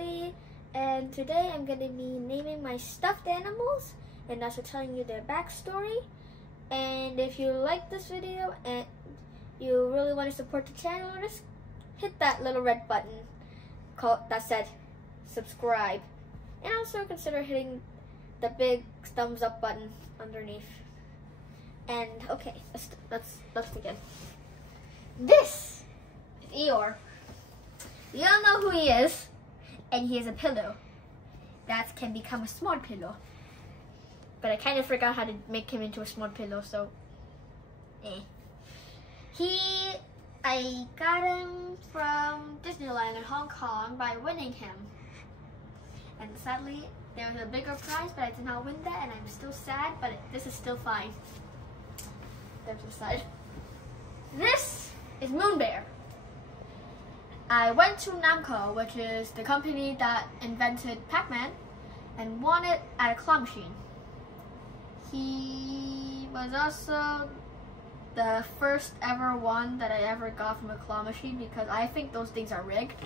everybody, and today I'm going to be naming my stuffed animals and also telling you their backstory. And if you like this video and you really want to support the channel, just hit that little red button that said subscribe, and also consider hitting the big thumbs up button underneath. And okay, let's begin. This is Eeyore. You all know who he is, and he is a pillow that can become a small pillow. But I kind of forgot how to make him into a small pillow, so I got him from Disneyland in Hong Kong by winning him. And sadly, there was a bigger prize, but I did not win that, and I'm still sad, but this is still fine. There's the side. This is Moon Bear. I went to Namco, which is the company that invented Pac-Man, and won it at a claw machine. He was also the first ever one that I ever got from a claw machine, because I think those things are rigged.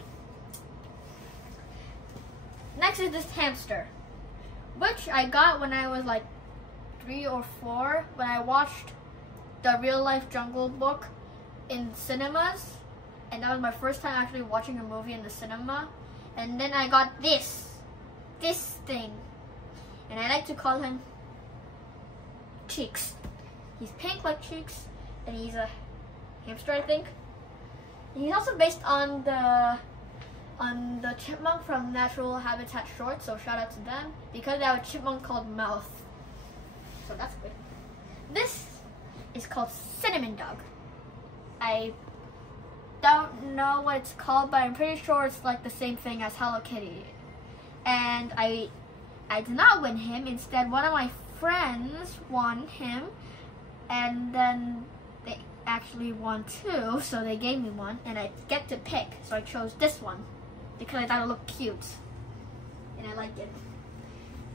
Next is this hamster, which I got when I was like 3 or 4, when I watched the Real Life Jungle Book in cinemas, and that was my first time actually watching a movie in the cinema. And then I got this thing, and I like to call him Cheeks. He's pink like Cheeks, and he's a hamster, I think. And he's also based on the chipmunk from Natural Habitat Short, so shout out to them, because they have a chipmunk called Mouth. So that's good. This is called Cinnamon Dog. I don't know what it's called, but I'm pretty sure it's like the same thing as Hello Kitty. And I did not win him. Instead, one of my friends won him, and then they actually won 2, so they gave me one, and I get to pick. So I chose this one because I thought it looked cute, and I liked it.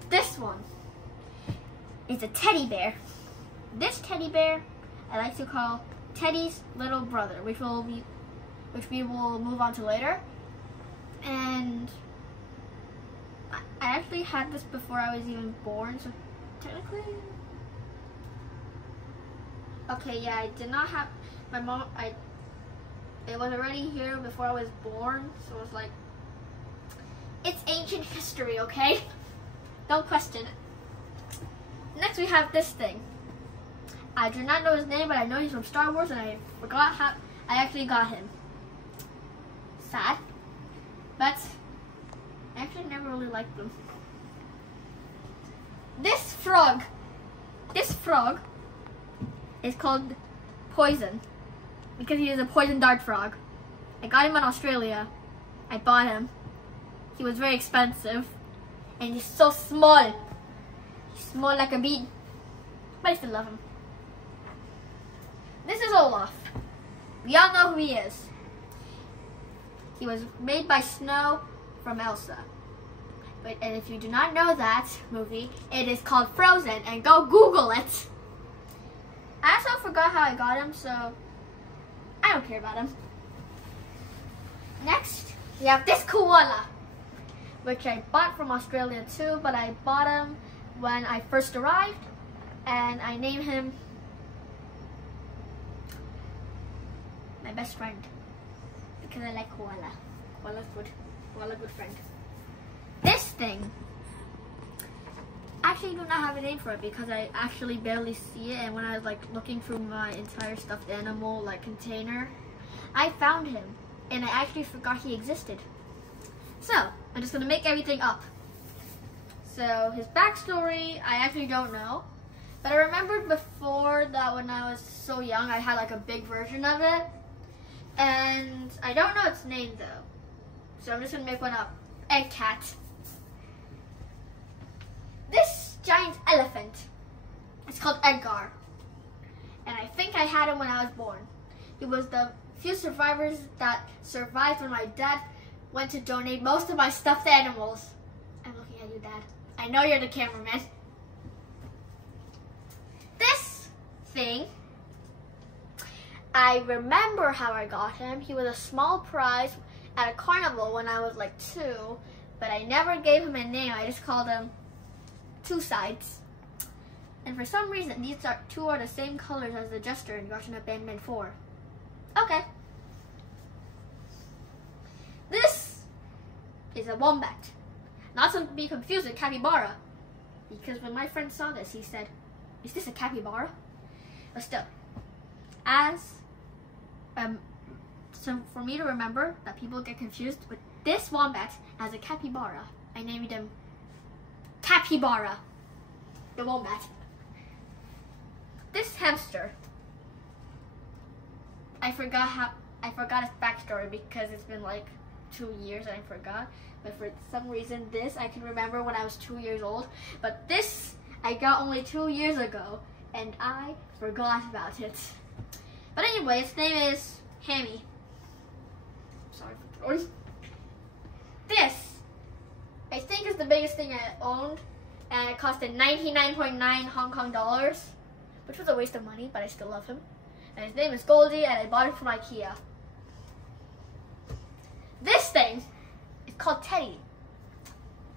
This one is a teddy bear. This teddy bear I like to call Teddy's little brother, which we will move on to later. And I actually had this before I was even born, so technically, okay, yeah, I did not have my mom. It was already here before I was born, so it was like, it's ancient history, okay? Don't question it. Next, we have this thing. I do not know his name, but I know he's from Star Wars, and I forgot how I actually got him. Sad, but I actually never really liked them. This frog is called Poison, because he is a poison dart frog. I got him in Australia. I bought him. He was very expensive, and he's so small. He's small like a bean, but I still love him. This is Olaf. We all know who he is. He was made by Snow from Elsa. And if you do not know that movie, it is called Frozen, and go Google it. I also forgot how I got him, so I don't care about him. Next, we have this koala, which I bought from Australia too, but I bought him when I first arrived, and I named him my best friend, because I like koala. Koala's good. Koala good friend. This thing, actually do not have a name for it because I actually barely see it, and when I was like looking through my entire stuffed animal like container, I found him, and I actually forgot he existed. So I'm just gonna make everything up. So his backstory, I actually don't know, but I remembered before that when I was so young, I had like a big version of it. And I don't know its name though, so I'm just gonna make one up. Egg cat. This giant elephant, it's called Edgar, and I think I had him when I was born. He was the few survivors that survived when my dad went to donate most of my stuffed animals. I'm looking at you, Dad. I know you're the cameraman. This thing, I remember how I got him. He was a small prize at a carnival when I was like 2, but I never gave him a name. I just called him Two Sides. And for some reason, these two are the same colors as the Jester in Russian Up Band 4. Okay. This is a wombat. Not to be confused with capybara. Because when my friend saw this, he said, "Is this a capybara?" But still, so for me to remember that people get confused with this wombat as a capybara, I named him Capybara, the wombat. This hamster, I forgot its backstory because it's been like 2 years and I forgot. But for some reason, this I can remember when I was 2 years old. But this I got only 2 years ago, and I forgot about it. But anyway, its name is Hammy. Sorry for throwing. This, I think, is the biggest thing I owned, and it costed 99.9 Hong Kong dollars, which was a waste of money, but I still love him. And his name is Goldie, and I bought it from IKEA. This thing is called Teddy,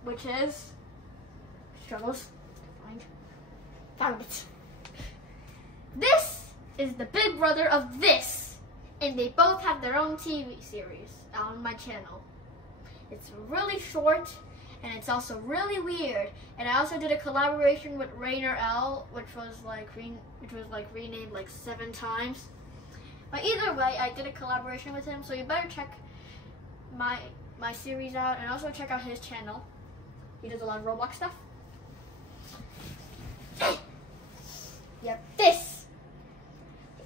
which is struggles to found it. This is the big brother of this, and they both have their own TV series on my channel. It's really short, and it's also really weird. And I also did a collaboration with Rainer L, which was renamed like 7 times. But either way, I did a collaboration with him, so you better check my series out, and also check out his channel. He does a lot of Roblox stuff. Yep, this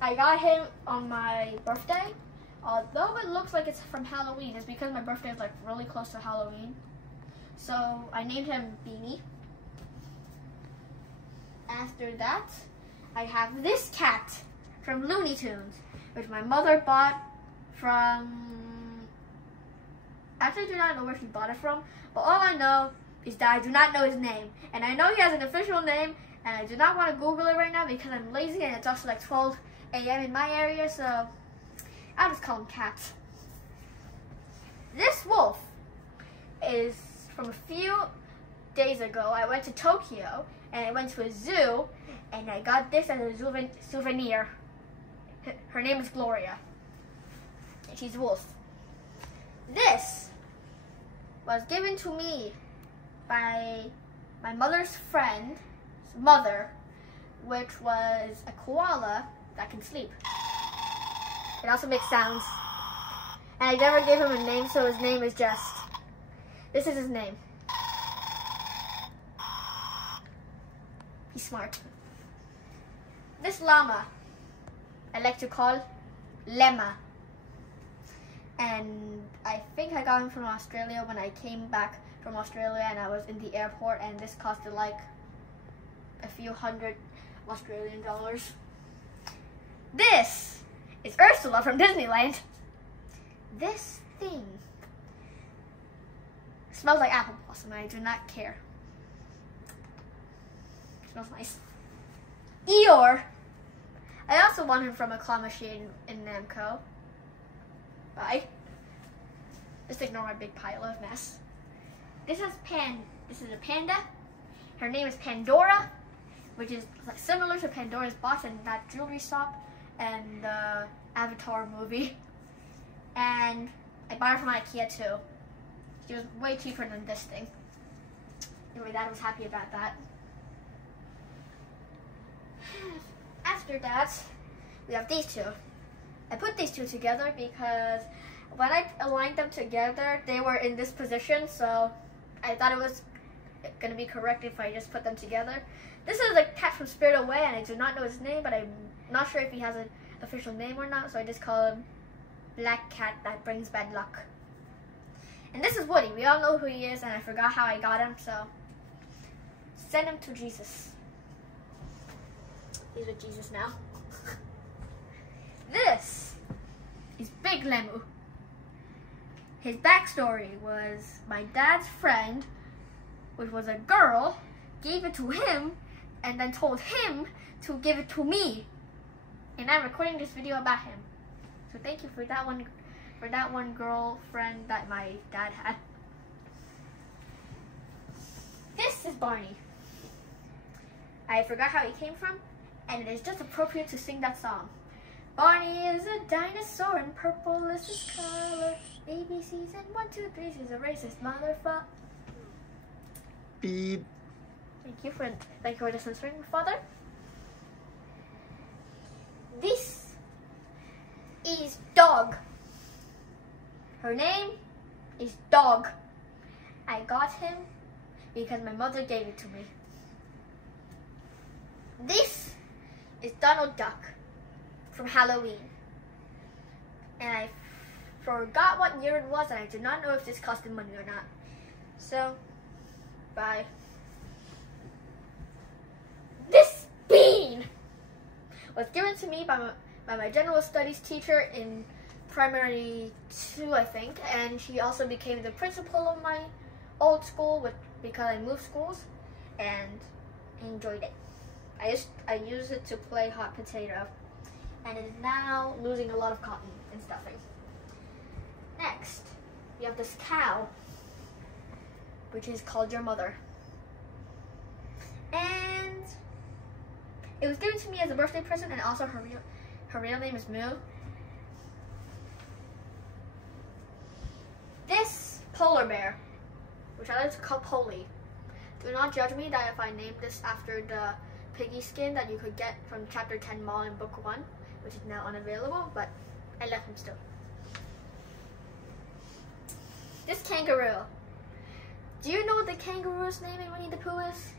I got him on my birthday. Although it looks like it's from Halloween, it's because my birthday is like really close to Halloween. So I named him Beanie. After that, I have this cat from Looney Tunes, which my mother bought from... Actually, I do not know where she bought it from, but all I know is that I do not know his name. And I know he has an official name, and I do not want to Google it right now because I'm lazy and it's also like 12 a.m. in my area, so I'll just call him Cat. This wolf is from a few days ago. I went to Tokyo and I went to a zoo and I got this as a souvenir. Her name is Gloria and she's a wolf. This was given to me by my mother's friend's mother, which was a koala that can sleep. It also makes sounds. And I never gave him a name, so his name is just... This is his name. He's smart. This llama, I like to call Lemma. And I think I got him from Australia when I came back from Australia and I was in the airport, and this costed like a few $100 Australian. This is Ursula from Disneyland. This thing smells like apple blossom and I do not care. It smells nice. Eeyore. I also want him from a claw machine in Namco. Bye. Just ignore my big pile of mess. This is a panda. Her name is Pandora, which is like similar to Pandora's box in that jewelry shop and the Avatar movie. And I bought her from IKEA too. She was way cheaper than this thing. Anyway, Dad was happy about that. After that, we have these two. I put these two together because when I aligned them together, they were in this position, so I thought it was going to be correct if I just put them together. This is a cat from Spirit Away, and I do not know his name, but I'm not sure if he has an official name or not, so I just call him Black Cat That Brings Bad Luck. And this is Woody. We all know who he is, and I forgot how I got him, so send him to Jesus. He's with Jesus now. This is Big Lemu. His backstory was my dad's friend, which was a girl, gave it to him, and then told him to give it to me. And I'm recording this video about him. So thank you for that one girlfriend that my dad had. This is Barney. I forgot how he came from, and it is just appropriate to sing that song. Barney is a dinosaur and purple is his color. ABCs and 1, 2, 3, he's a racist motherfucker. Beep. Thank you for the censoring, Father. This is Dog. Her name is Dog. I got him because my mother gave it to me. This is Donald Duck from Halloween. And I forgot what year it was, and I do not know if this costed money or not. So, bye. This bean was given to me by my general studies teacher in primary 2, I think, and she also became the principal of my old school because I moved schools, and I enjoyed it. I used it to play hot potato, and it is now losing a lot of cotton and stuffing. Next, we have this cow, which is called Your Mother. And it was given to me as a birthday present, and also her real name is Moo. This polar bear, which I like to call Polly. Do not judge me that if I named this after the piggy skin that you could get from chapter 10 Mall in book 1, which is now unavailable, but I left him still. This kangaroo. Do you know what the kangaroo's name in Winnie the Pooh is?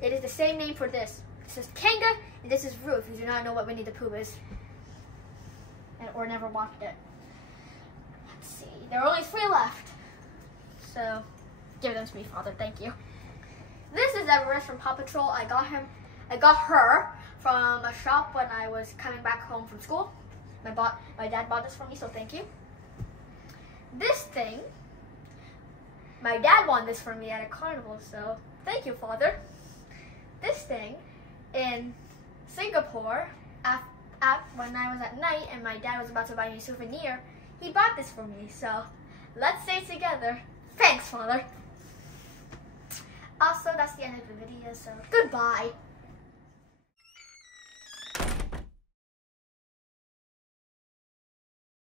It is the same name for this. This is Kanga, and this is Roo, if you do not know what Winnie the Pooh is. Or never watched it. Let's see, there are only 3 left. So, give them to me, Father, thank you. This is Everest from Paw Patrol. I got her from a shop when I was coming back home from school. My dad bought this for me, so thank you. This thing, my dad won this for me at a carnival, so thank you, Father. This thing, in Singapore, when I was at night and my dad was about to buy me a souvenir, he bought this for me, so let's say it together. Thanks, Father. Also, that's the end of the video, so goodbye.